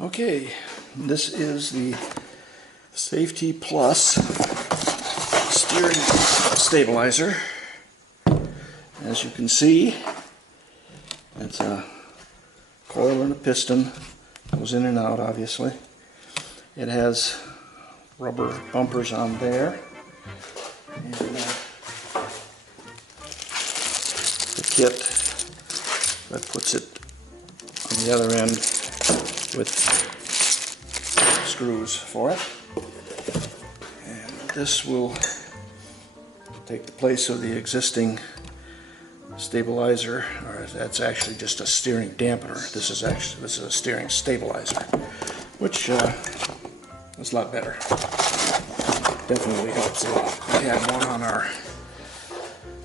Okay, this is the Safety Plus steering stabilizer. As you can see, it's a coil and a piston. Goes in and out, obviously. It has rubber bumpers on there. And the kit that puts it on the other end with screws for it. And this will take the place of the existing stabilizer, or that's actually just a steering dampener. This is a steering stabilizer, which is a lot better. Definitely helps a lot. We had one on our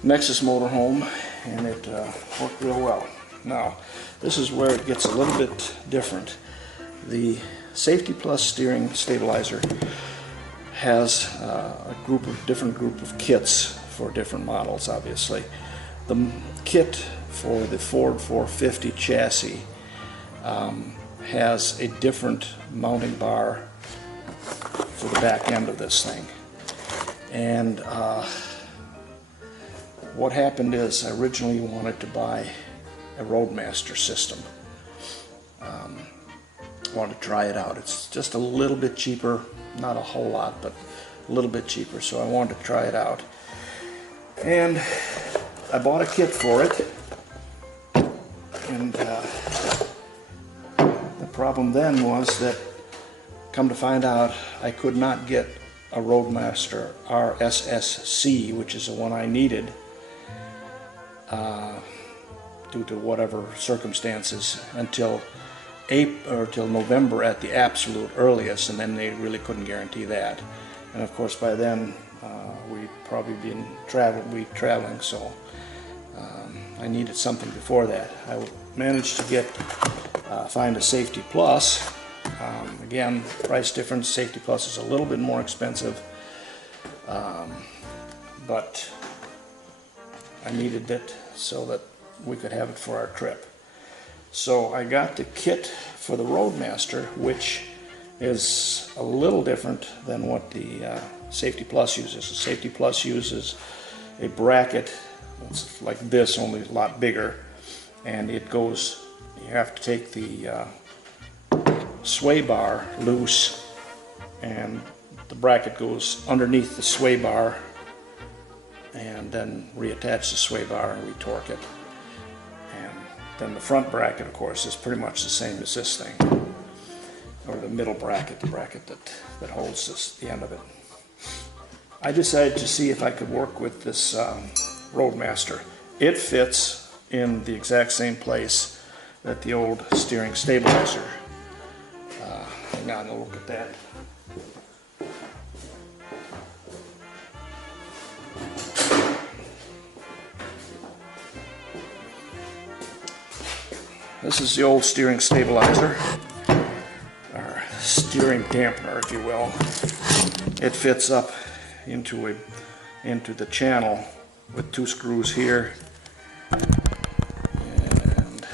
Nexus motorhome, and it worked real well. Now, this is where it gets a little bit different. The Safety Plus steering stabilizer has a different group of kits for different models, obviously. The kit for the Ford 450 chassis has a different mounting bar for the back end of this thing. And what happened is I originally wanted to buy a Roadmaster system. I wanted to try it out. It's just a little bit cheaper, not a whole lot, but a little bit cheaper, so I wanted to try it out. And I bought a kit for it, and the problem then was that, come to find out, I could not get a Roadmaster RSSC, which is the one I needed, due to whatever circumstances, until November at the absolute earliest, and then they really couldn't guarantee that. And of course, by then we'd probably been traveling, so I needed something before that. I managed to find a Safety Plus. Again, price difference. Safety Plus is a little bit more expensive, but I needed it so that we could have it for our trip. So I got the kit for the Roadmaster, which is a little different than what the Safety Plus uses. The Safety Plus uses a bracket that's like this, only a lot bigger, and it goes, you have to take the sway bar loose, and the bracket goes underneath the sway bar, and then reattach the sway bar and retorque it. And then the front bracket, of course, is pretty much the same as this thing, or the middle bracket, the bracket that holds the end of it. I decided to see if I could work with this Roadmaster. It fits in the exact same place that the old steering stabilizer. Hang on, a look at that. This is the old steering stabilizer, or steering dampener, if you will. It fits up into the channel with two screws here, and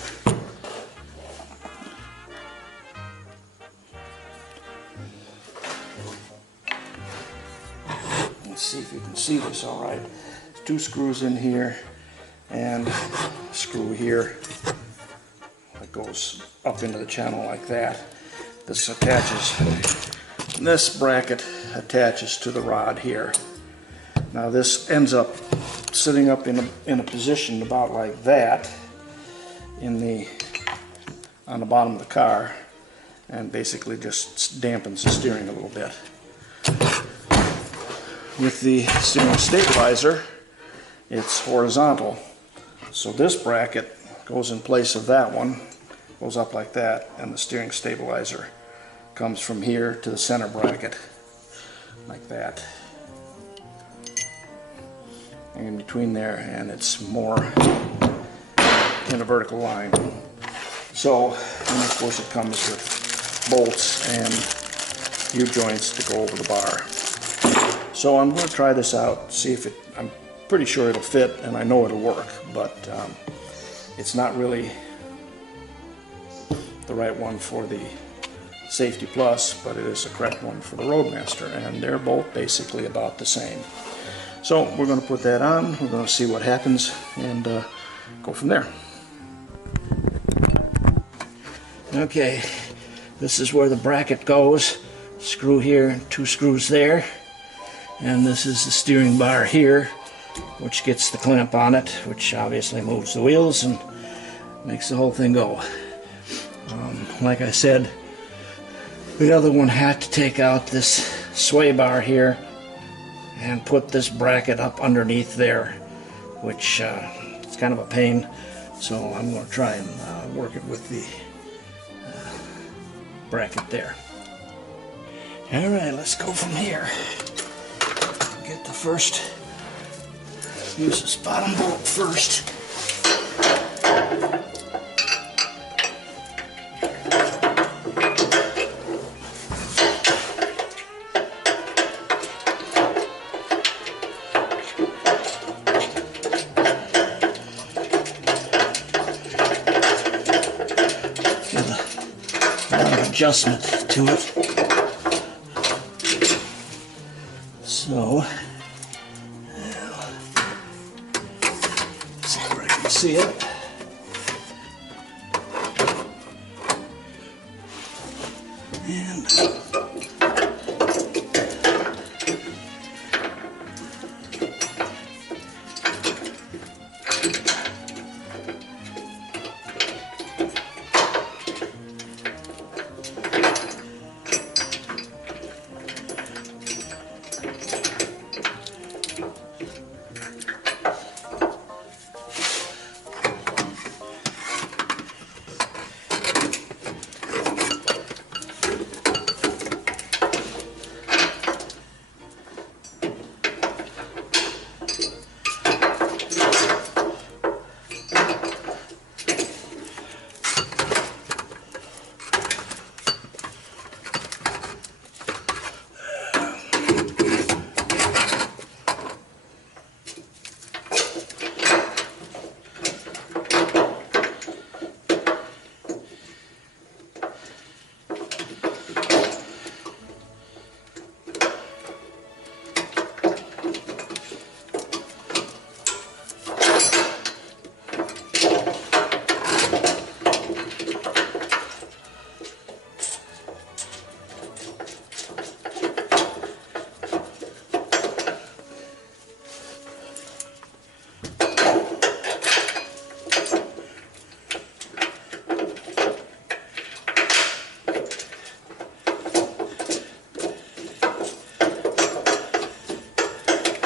let's see if you can see this all right. Two screws in here and a screw here that goes up into the channel like that. This bracket attaches to the rod here. Now this ends up sitting up in a position about like that on the bottom of the car, and basically just dampens the steering a little bit. With the steering stabilizer, it's horizontal, so this bracket goes in place of that one, goes up like that, and the steering stabilizer comes from here to the center bracket like that, and in between there, and it's more in a vertical line. So, and of course it comes with bolts and U-joints to go over the bar. So I'm going to try this out, see if I'm pretty sure it'll fit, and I know it'll work, but it's not really the right one for the Safety Plus, but it is the correct one for the Roadmaster, and they're both basically about the same. So we're going to put that on, we're going to see what happens, and go from there. Okay, this is where the bracket goes. Screw here, 2 screws there, and this is the steering bar here, which gets the clamp on it, which obviously moves the wheels and makes the whole thing go. Like I said, the other one had to take out this sway bar here and put this bracket up underneath there, which it's kind of a pain, so I'm going to try and work it with the bracket there. Alright, let's go from here. Get the first, use this bottom bolt first. Adjustment to it. So, see if I can see it. And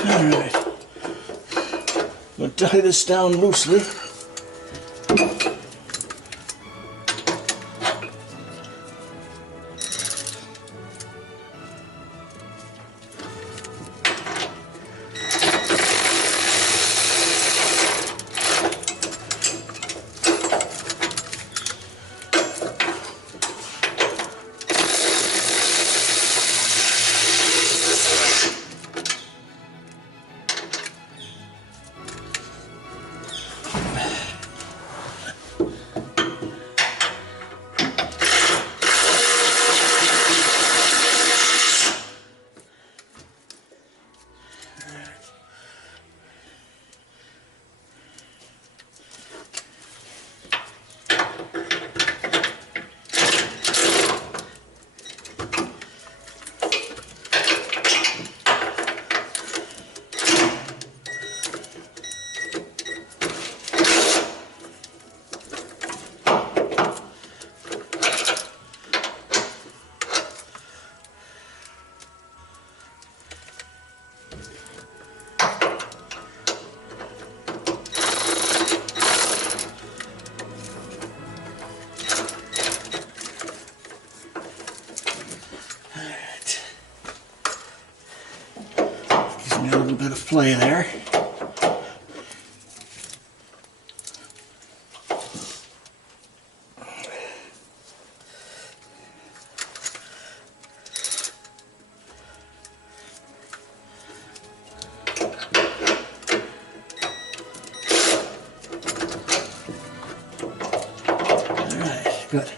alright, we'll tie this down loosely. A little bit of play there. All right, good.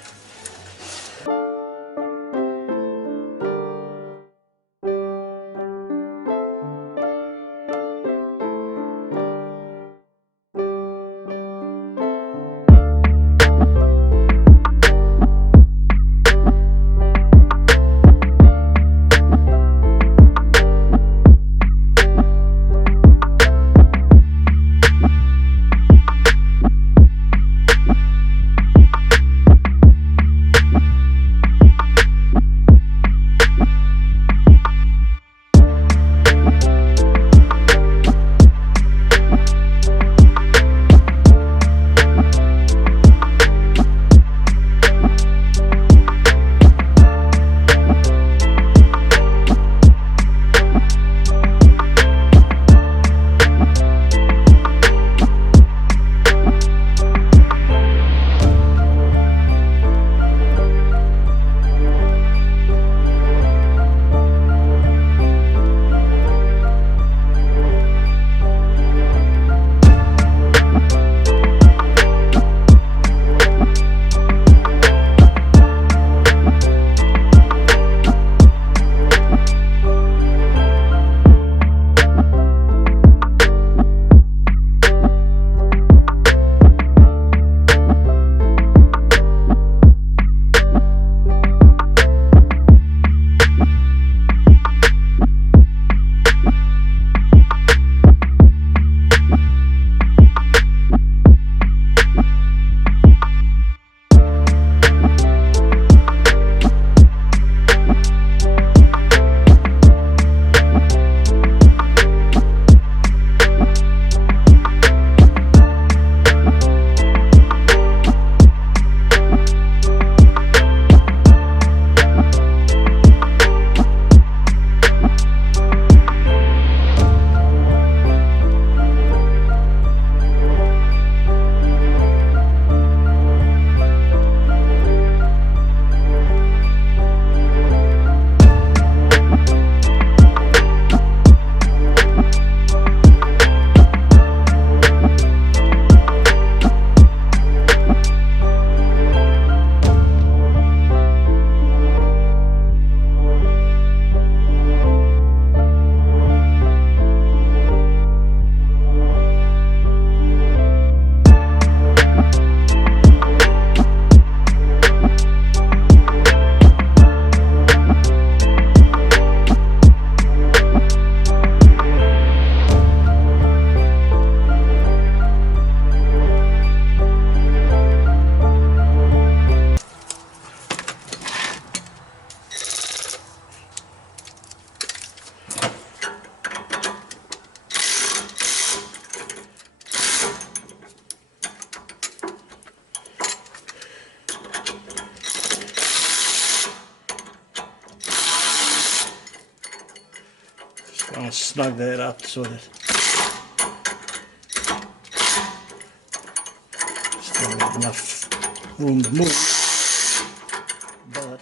I'll snug that up so that still have enough room to move. But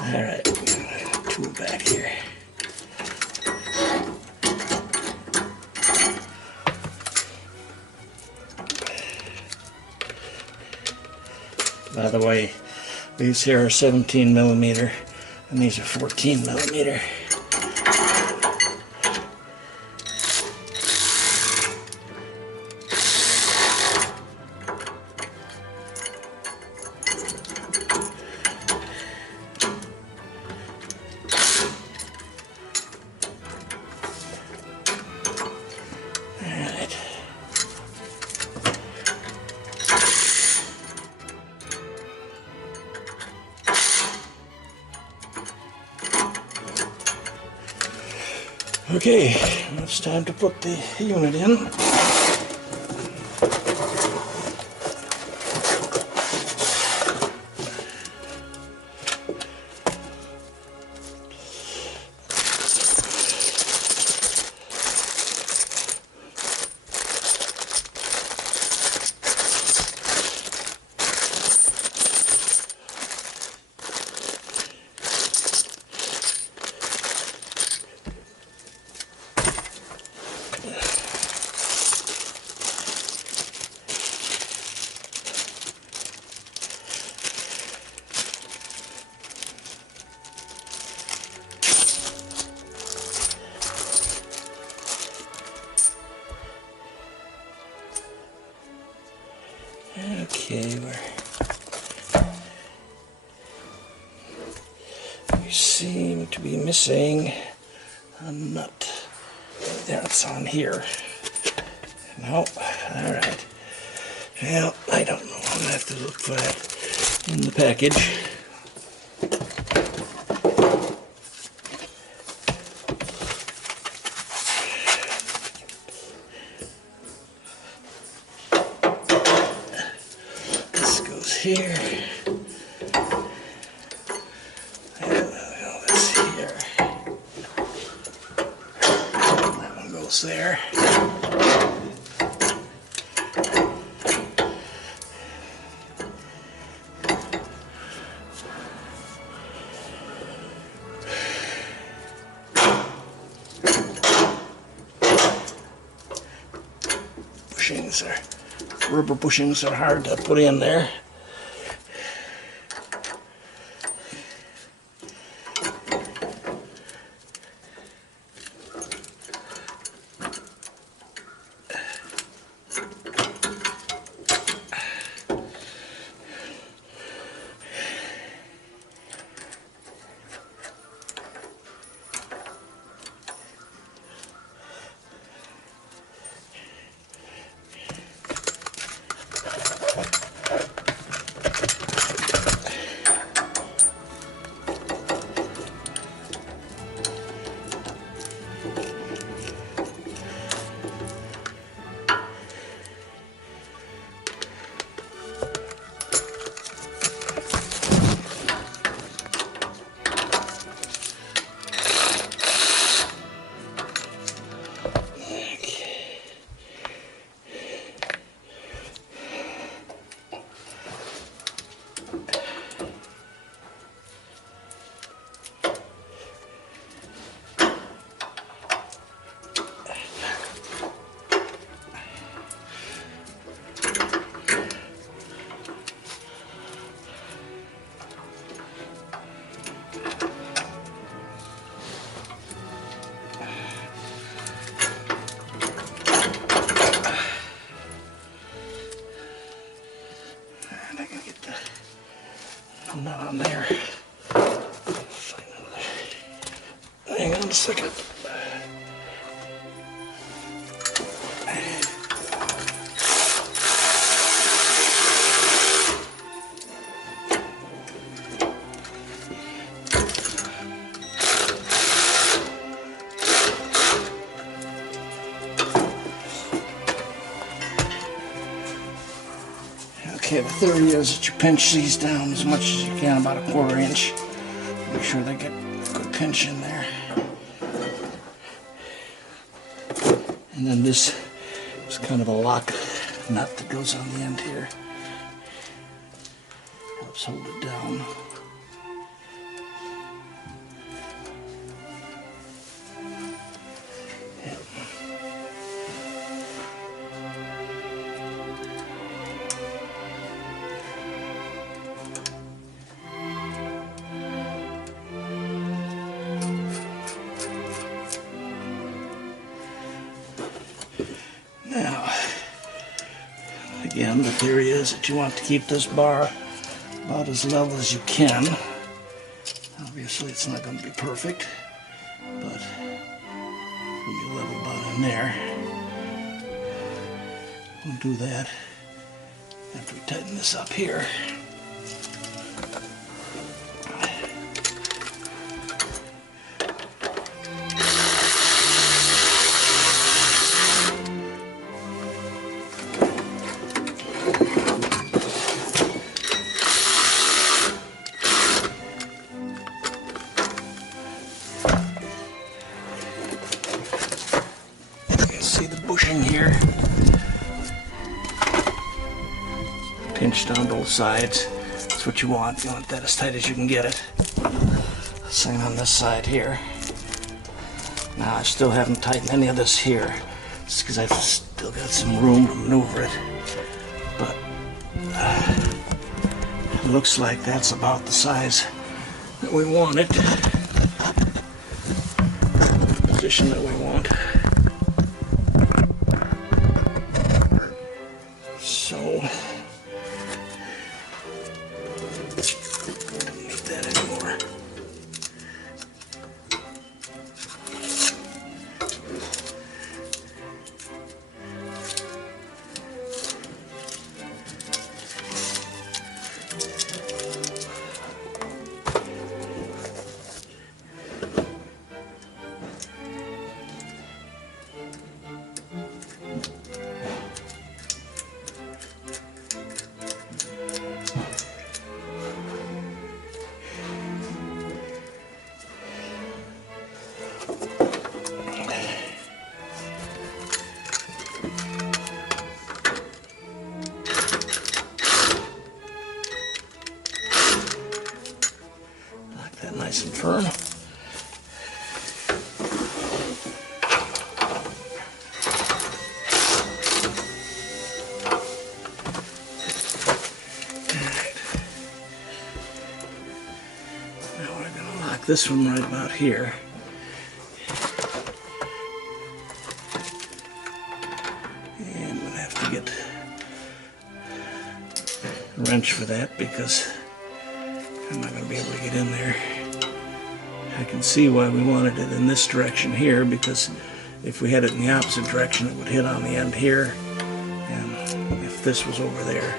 all right, tool back here. By the way, these here are 17 millimeter and these are 14 millimeter. Okay, it's time to put the unit in. Okay, we seem to be missing a nut. There, it's on here. No, all right. Well, I don't know. I'm gonna have to look for that in the package. Here. That's here. That one goes there. Rubber bushings are hard to put in there. Not on there. Hang on a second. Okay, the theory is that you pinch these down as much as you can, about a 1/4 inch. Make sure they get a good pinch in there. And then this is kind of a lock nut that goes on the end here. Helps hold it down. Yep. Now, again, the theory is that you want to keep this bar about as level as you can. Obviously, it's not going to be perfect, but it'll be level about in there. We'll do that after we tighten this up here. See the bushing here, pinched on both sides. That's what you want. You want that as tight as you can get it. Same on this side here. Now I still haven't tightened any of this here. It's because I've still got some room to maneuver it. But it looks like that's about the size that we want it. The position that we want. So, don't need that anymore. Nice and firm. Now we're going to lock this one right about here. And we'll have to get a wrench for that because I'm not going to be able to get in there. I can see why we wanted it in this direction here, because if we had it in the opposite direction, it would hit on the end here. And if this was over there,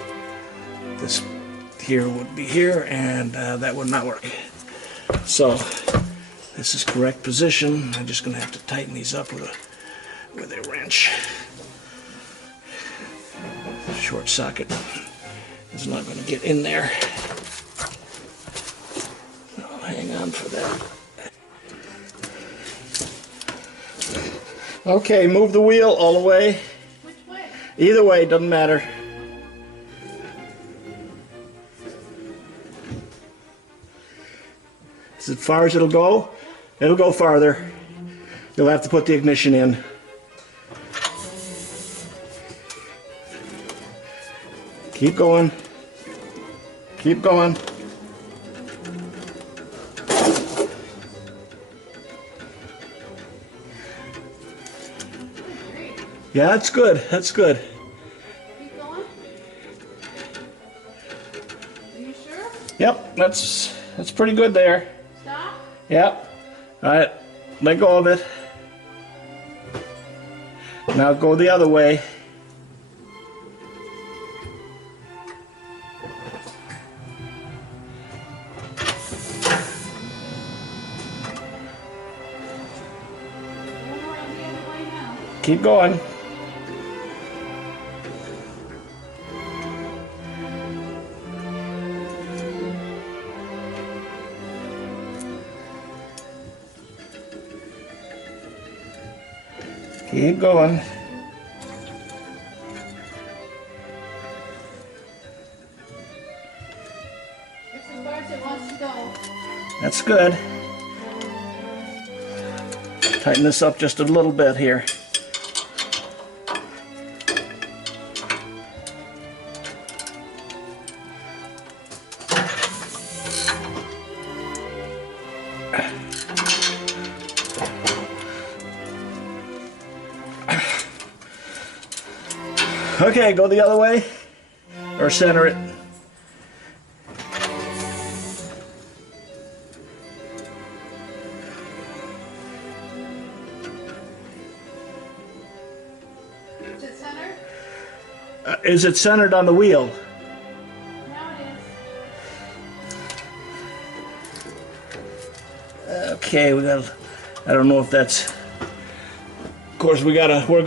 this here would be here, and that would not work. So this is correct position. I'm just going to have to tighten these up with a wrench. Short socket is not going to get in there. I'll hang on for that. Okay, move the wheel all the way. Which way? Either way, doesn't matter. As far as it'll go, it'll go farther. You'll have to put the ignition in. Keep going. Keep going. Yeah, that's good. That's good. Keep going? Are you sure? Yep, that's pretty good there. Stop? Yep. All right, let go of it. Now go the other way. Going around the other way now. Keep going. Keep going. It's as far as it wants to go. That's good. Tighten this up just a little bit here. Okay, go the other way, or center it. Is it centered? Is it centered on the wheel? Now it is. Okay, we got. I don't know if that's. Of course, what we're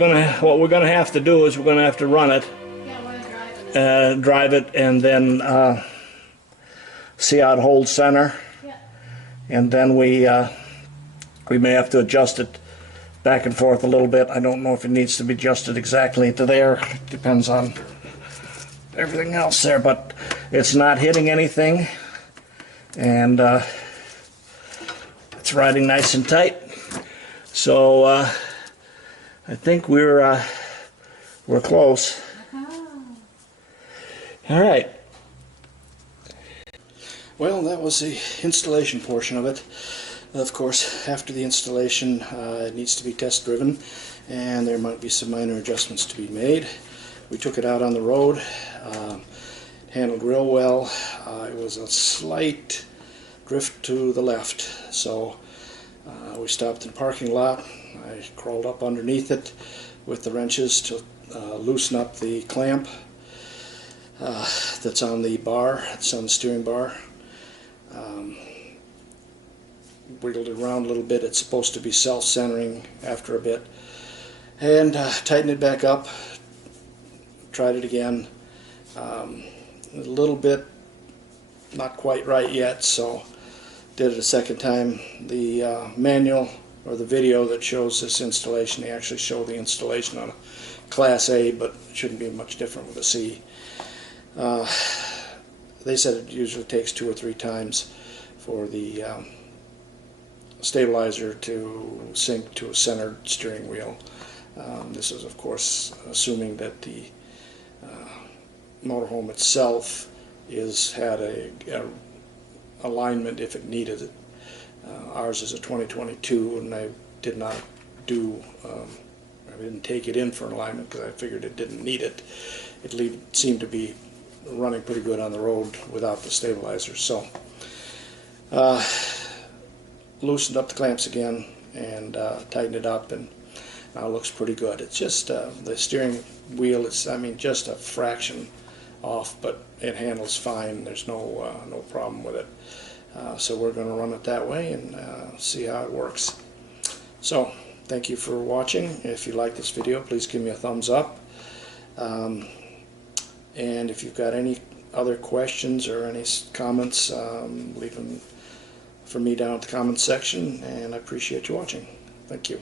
gonna have to do is we're gonna have to run it, Yeah, I want to drive it. drive it, and then see how it holds center, Yeah. and then we may have to adjust it back and forth a little bit. I don't know if it needs to be adjusted exactly to there. Depends on everything else there, but it's not hitting anything, and it's riding nice and tight. So I think we're close. All right. Well, that was the installation portion of it. Of course, after the installation, it needs to be test driven, and there might be some minor adjustments to be made. We took it out on the road. It handled real well. It was a slight drift to the left, so we stopped in the parking lot. I crawled up underneath it with the wrenches to loosen up the clamp that's on the bar, it's on the steering bar. Wiggled it around a little bit. It's supposed to be self-centering after a bit, and tightened it back up. Tried it again. A little bit not quite right yet, so did it a second time. The manual or the video that shows this installation, they actually show the installation on a Class A, but it shouldn't be much different with a C. They said it usually takes 2 or 3 times for the stabilizer to sync to a centered steering wheel. This is, of course, assuming that the motorhome itself had a alignment if it needed it. Ours is a 2022, and I did not do, I didn't take it in for an alignment because I figured it didn't need it. It seemed to be running pretty good on the road without the stabilizer. So loosened up the clamps again and tightened it up, and now it looks pretty good. It's just the steering wheel is, I mean, just a fraction off, but it handles fine. There's no problem with it. So we're going to run it that way and see how it works. So thank you for watching. If you like this video, please give me a thumbs up. And if you've got any other questions or any comments, leave them for me down at the comments section, and I appreciate you watching. Thank you.